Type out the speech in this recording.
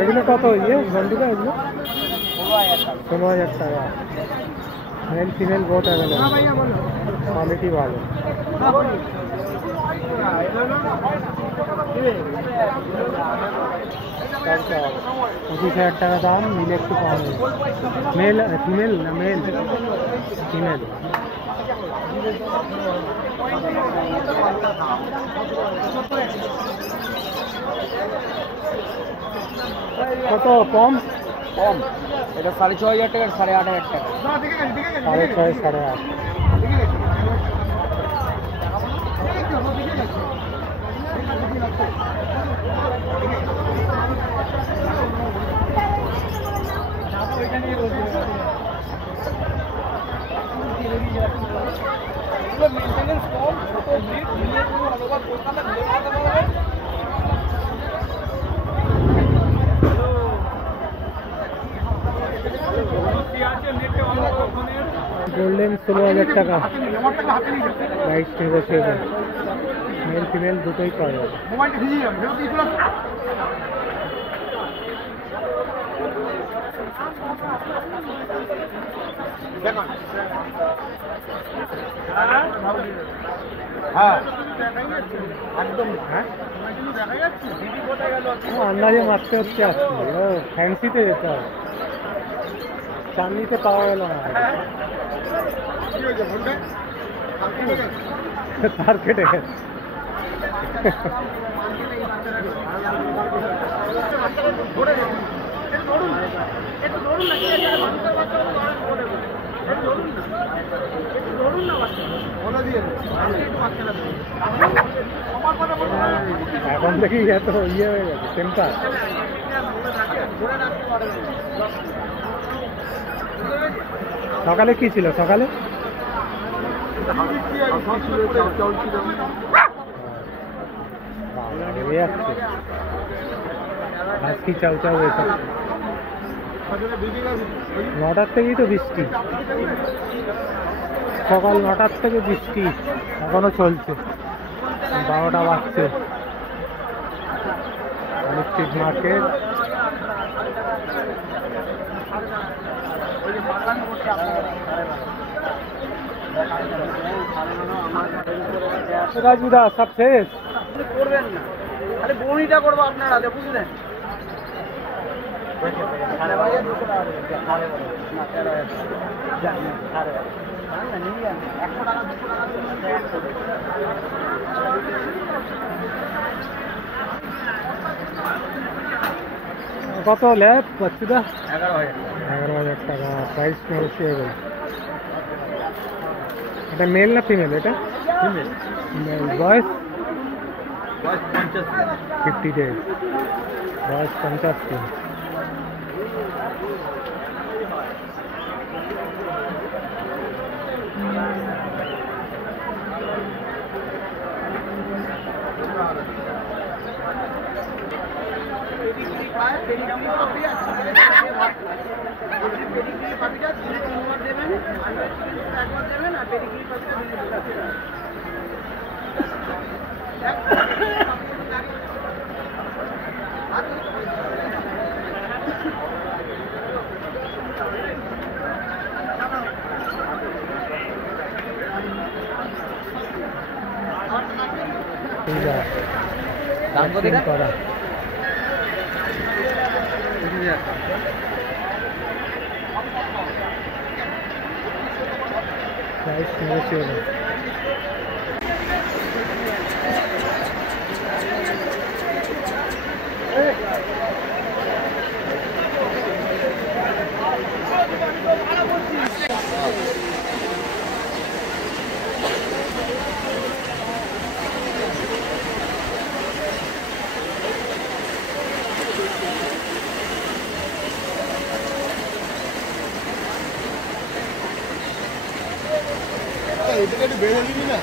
এগুলো কত ইয়ে ঘন্টিকা এগুলো 16,000 টাকা। Male female both available, quality ভালো। 25,000 টাকা দাম, নিলে একটু কম হবে। মেল ফিমেল না মেল ফিমেল। কত কম? কম এটা 6,500 টাকা, 8,500 টাকা। 6,500 8,500। মেইনটেনেন্স কম, ছোট ব্রিড নিয়ে পুরো অলোভার কলকাতা ঘুরে বেড়াতে পারবেন। গোল্ডেন 16,000 টাকা, প্রাইস নেগোশিয়েবল। মেল ফিমেল দুটোই পাওয়া যাবে। হ্যাঁ একদম। হ্যাঁ আন্দাজে মারতে হচ্ছে আসছে, ফ্যান্সিতে যেতে হবে, চাঁদনিতে পাওয়া গেল না। তার কেটে গেছে। এখন দেখি এত ইয়ে হয়ে গেছে সেন্টার। সকালে কি ছিল? সকালে আজকে চাউ চাউ হয়েছে। 9টার থেকেই তো বৃষ্টি, সকাল 9টার থেকে বৃষ্টি এখনো চলছে, 12টা বাজছে। স্ট্রিট মার্কেট রাজুদা সব শেষ করবেন না, আরে বনিটা করবো আপনারা, বুঝলেন? কত ল্যাব বাচ্চুদা? 11,000 টাকা, প্রাইস নেগোশিয়েবল। এটা মেল না ফিমেল? এটা ফিমেল। বয়স 50 50 ডেজ, বয়স 50 দিন। করা প্রাইস নেগোশিয়েবল। এটাকে একটু বেড়ে দিবি না?